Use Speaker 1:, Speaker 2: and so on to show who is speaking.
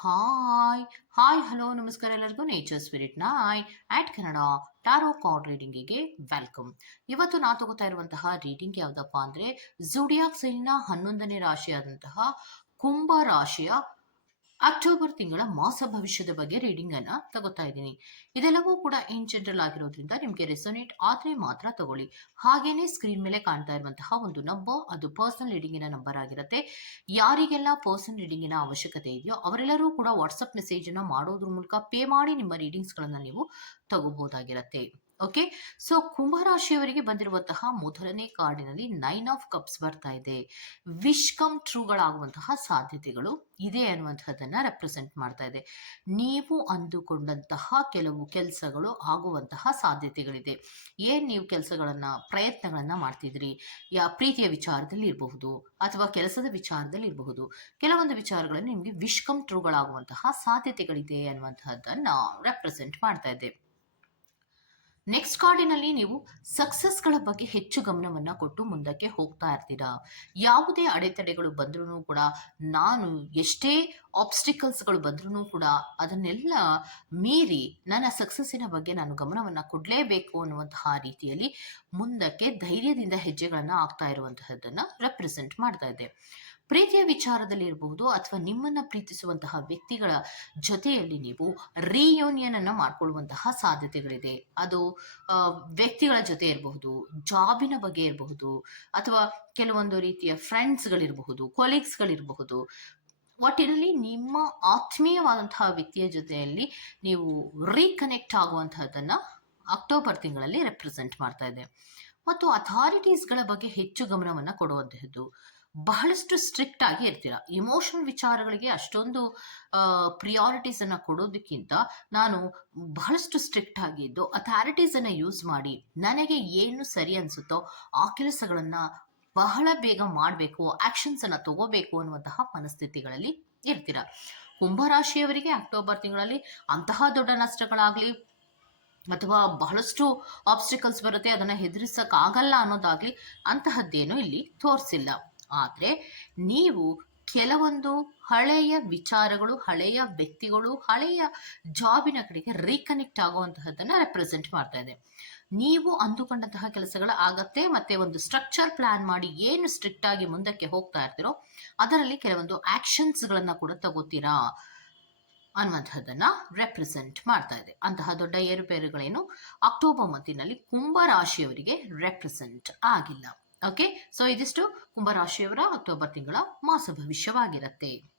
Speaker 1: Hi hi hello ನಮಸ್ಕಾರ ಎಲ್ಲರಿಗೂ. Nature spirit ನಾಯ್. ಆಟ್ ಕನ್ನಡ ಟಾರೋ ಕಾರ್ಡ್ ರೀಡಿಂಗಿಗೆ ವೆಲ್ಕಮ್ ಇವತ್ತು ನಾ ತಗೋತಾ ಇರುವಂತಹ ರೀಡಿಂಗ್ ಯಾವ್ದಪ್ಪ ಅಂದ್ರೆ ಜುಡಿಯಾಕ್ ಸೈಲ್ನ ಹನ್ನೊಂದನೇ ರಾಶಿಯಾದಂತಹ ಕುಂಭ ರಾಶಿಯ ಅಕ್ಟೋಬರ್ ತಿಂಗಳ ಮಾಸ ಭವಿಷ್ಯದ ಬಗ್ಗೆ ರೀಡಿಂಗ್ ಅನ್ನ ತಗೋತಾ ಇದ್ದೀನಿ. ಇದೆಲ್ಲವೂ ಕೂಡ ಇನ್ ಜನರಲ್ ಆಗಿರೋದ್ರಿಂದ ನಿಮಗೆ ರೆಸೊನೇಟ್ ಆದ್ರೆ ಮಾತ್ರ ತಗೊಳ್ಳಿ. ಹಾಗೇನೆ ಸ್ಕ್ರೀನ್ ಮೇಲೆ ಕಾಣ್ತಾ ಇರುವಂತಹ ಒಂದು ನಂಬರ್ ಅದು ಪರ್ಸನಲ್ ರೀಡಿಂಗಿನ ನಂಬರ್ ಆಗಿರುತ್ತೆ. ಯಾರಿಗೆಲ್ಲ ಪರ್ಸನಲ್ ರೀಡಿಂಗಿನ ಅವಶ್ಯಕತೆ ಇದೆಯೋ ಅವರೆಲ್ಲರೂ ಕೂಡ ವಾಟ್ಸಪ್ ಮೆಸೇಜ್ ಅನ್ನ ಮಾಡೋದ್ರ ಮೂಲಕ ಪೇ ಮಾಡಿ ನಿಮ್ಮ ರೀಡಿಂಗ್ಸ್ ಗಳನ್ನ ನೀವು ತಗೋಬಹುದಾಗಿರತ್ತೆ. ಓಕೆ ಸೊ ಕುಂಭರಾಶಿಯವರಿಗೆ ಬಂದಿರುವಂತಹ ಮೊದಲನೇ ಕಾರ್ಡಿನಲ್ಲಿ ನೈನ್ ಆಫ್ ಕಪ್ಸ್ ಬರ್ತಾ ಇದೆ. ವಿಶ್ ಕಮ್ ಟ್ರೂಗಳಾಗುವಂತಹ ಸಾಧ್ಯತೆಗಳು ಇದೆ ಅನ್ನುವಂತಹದನ್ನ ರೆಪ್ರೆಸೆಂಟ್ ಮಾಡ್ತಾ ಇದೆ. ನೀವು ಅಂದುಕೊಂಡಂತಹ ಕೆಲವು ಕೆಲಸಗಳು ಆಗುವಂತಹ ಸಾಧ್ಯತೆಗಳಿದೆ. ಏನ್ ನೀವು ಕೆಲಸಗಳನ್ನ, ಪ್ರಯತ್ನಗಳನ್ನ ಮಾಡ್ತಿದ್ರಿ? ಯಾ, ಪ್ರೀತಿಯ ವಿಚಾರದಲ್ಲಿ ಇರಬಹುದು ಅಥವಾ ಕೆಲಸದ ವಿಚಾರದಲ್ಲಿ ಇರಬಹುದು. ಕೆಲವೊಂದು ವಿಚಾರಗಳನ್ನು ನಿಮಗೆ ವಿಶ್ ಕಮ್ ಟ್ರೂಗಳಾಗುವಂತಹ ಸಾಧ್ಯತೆಗಳಿದೆ ಅನ್ನುವಂತಹದ್ದನ್ನ ರೆಪ್ರೆಸೆಂಟ್ ಮಾಡ್ತಾ ಇದೆ. ನೆಕ್ಸ್ಟ್ ಕಾರ್ಡಿನಲ್ಲಿ ನೀವು ಸಕ್ಸಸ್ಗಳ ಬಗ್ಗೆ ಹೆಚ್ಚು ಗಮನವನ್ನು ಕೊಟ್ಟು ಮುಂದಕ್ಕೆ ಹೋಗ್ತಾ ಇರ್ತೀರಾ? ಯಾವುದೇ ಅಡೆತಡೆಗಳು ಬಂದ್ರೂ ಕೂಡ, ನಾನು ಎಷ್ಟೇ ಆಬ್ಸ್ಟಿಕಲ್ಸ್ಗಳು ಬಂದ್ರೂ ಕೂಡ, ಅದನ್ನೆಲ್ಲ ಮೀರಿ ನನ್ನ ಸಕ್ಸಸ್ಸಿನ ಬಗ್ಗೆ ನಾನು ಗಮನವನ್ನು ಕೊಡಲೇಬೇಕು ಅನ್ನುವಂತಹ ರೀತಿಯಲ್ಲಿ ಮುಂದಕ್ಕೆ ಧೈರ್ಯದಿಂದ ಹೆಜ್ಜೆಗಳನ್ನು ಆಗ್ತಾ ಇರುವಂತಹದ್ದನ್ನು ರೆಪ್ರೆಸೆಂಟ್ ಮಾಡ್ತಾ ಇದೆ ಪ್ರೀತಿಯ ವಿಚಾರದಲ್ಲಿ ಇರಬಹುದು ಅಥವಾ ನಿಮ್ಮನ್ನ ಪ್ರೀತಿಸುವಂತಹ ವ್ಯಕ್ತಿಗಳ ಜೊತೆಯಲ್ಲಿ ನೀವು ರಿಯೂನಿಯನ್ ಅನ್ನ ಮಾಡ್ಕೊಳ್ಳುವಂತಹ ಸಾಧ್ಯತೆಗಳಿದೆ. ಅದು ವ್ಯಕ್ತಿಗಳ ಜೊತೆ ಇರಬಹುದು, ಜಾಬಿನ ಬಗ್ಗೆ ಇರಬಹುದು, ಅಥವಾ ಕೆಲವೊಂದು ರೀತಿಯ ಫ್ರೆಂಡ್ಸ್ಗಳಿರಬಹುದು ಕೊಲೀಗ್ಸ್ಗಳಿರಬಹುದು ಒಟ್ಟಿನಲ್ಲಿ ನಿಮ್ಮ ಆತ್ಮೀಯವಾದಂತಹ ವ್ಯಕ್ತಿಯ ಜೊತೆಯಲ್ಲಿ ನೀವು ರೀಕನೆಕ್ಟ್ ಆಗುವಂತಹದನ್ನ ಅಕ್ಟೋಬರ್ ತಿಂಗಳಲ್ಲಿ ರೆಪ್ರೆಸೆಂಟ್ ಮಾಡ್ತಾ ಇದೆ. ಮತ್ತು ಅಥಾರಿಟೀಸ್ಗಳ ಬಗ್ಗೆ ಹೆಚ್ಚು ಗಮನವನ್ನ ಕೊಡುವಂತಹದ್ದು. ಬಹಳಷ್ಟು ಸ್ಟ್ರಿಕ್ಟ್ ಆಗಿ ಇರ್ತೀರ. ಇಮೋಷನ್ ವಿಚಾರಗಳಿಗೆ ಅಷ್ಟೊಂದು ಪ್ರಿಯಾರಿಟೀಸ್ ಅನ್ನ ಕೊಡೋದಕ್ಕಿಂತ ನಾನು ಬಹಳಷ್ಟು ಸ್ಟ್ರಿಕ್ಟ್ ಆಗಿದ್ದು ಅಥಾರಿಟೀಸ್ ಅನ್ನ ಯೂಸ್ ಮಾಡಿ ನನಗೆ ಏನು ಸರಿ ಅನ್ಸುತ್ತೋ ಆ ಕೆಲಸಗಳನ್ನ ಬಹಳ ಬೇಗ ಮಾಡಬೇಕು ಆಕ್ಷನ್ಸ್ ಅನ್ನ ತಗೋಬೇಕು ಅನ್ನುವಂತಹ ಮನಸ್ಥಿತಿಗಳಲ್ಲಿ ಇರ್ತೀರ. ಕುಂಭರಾಶಿಯವರಿಗೆ ಅಕ್ಟೋಬರ್ ತಿಂಗಳಲ್ಲಿ ಅಂತಹ ದೊಡ್ಡ ನಷ್ಟಗಳಾಗ್ಲಿ ಅಥವಾ ಬಹಳಷ್ಟು ಆಬ್ಸ್ಟಿಕಲ್ಸ್ ಬರುತ್ತೆ, ಅದನ್ನ ಹೆದರಿಸಕ್ ಆಗಲ್ಲ ಅನ್ನೋದಾಗ್ಲಿ ಅಂತಹದ್ದೇನು ಇಲ್ಲಿ ತೋರಿಸಿಲ್ಲ. ಆದ್ರೆ ನೀವು ಕೆಲವೊಂದು ಹಳೆಯ ವಿಚಾರಗಳು, ಹಳೆಯ ವ್ಯಕ್ತಿಗಳು, ಹಳೆಯ ಜಾಬಿನ ಕಡೆಗೆ ರೀಕನೆಕ್ಟ್ ಆಗುವಂತಹದ್ದನ್ನ ರೆಪ್ರೆಸೆಂಟ್ ಮಾಡ್ತಾ ಇದೆ. ನೀವು ಅಂದುಕೊಂಡಂತಹ ಕೆಲಸಗಳು ಆಗತ್ತೆ, ಮತ್ತೆ ಒಂದು ಸ್ಟ್ರಕ್ಚರ್ ಪ್ಲಾನ್ ಮಾಡಿ ಏನು ಸ್ಟ್ರಿಕ್ಟ್ ಆಗಿ ಮುಂದಕ್ಕೆ ಹೋಗ್ತಾ ಇರ್ತೀರೋ, ಅದರಲ್ಲಿ ಕೆಲವೊಂದು ಆಕ್ಷನ್ಸ್ ಗಳನ್ನ ಕೂಡ ತಗೋತೀರಾ ಅನ್ನುವಂಥದ್ದನ್ನ ರೆಪ್ರೆಸೆಂಟ್ ಮಾಡ್ತಾ ಇದೆ. ಅಂತಹ ದೊಡ್ಡ ಏರುಪೇರುಗಳೇನು, ಅಕ್ಟೋಬರ್ ಮಂತಿನಲ್ಲಿ ಕುಂಭ ರಾಶಿಯವರಿಗೆ ರೆಪ್ರೆಸೆಂಟ್ ಆಗಿಲ್ಲ. ಓಕೆ ಸೊ ಇದಿಷ್ಟು ಕುಂಭರಾಶಿಯವರ ಅಕ್ಟೋಬರ್ ತಿಂಗಳ ಮಾಸ ಭವಿಷ್ಯವಾಗಿರುತ್ತೆ.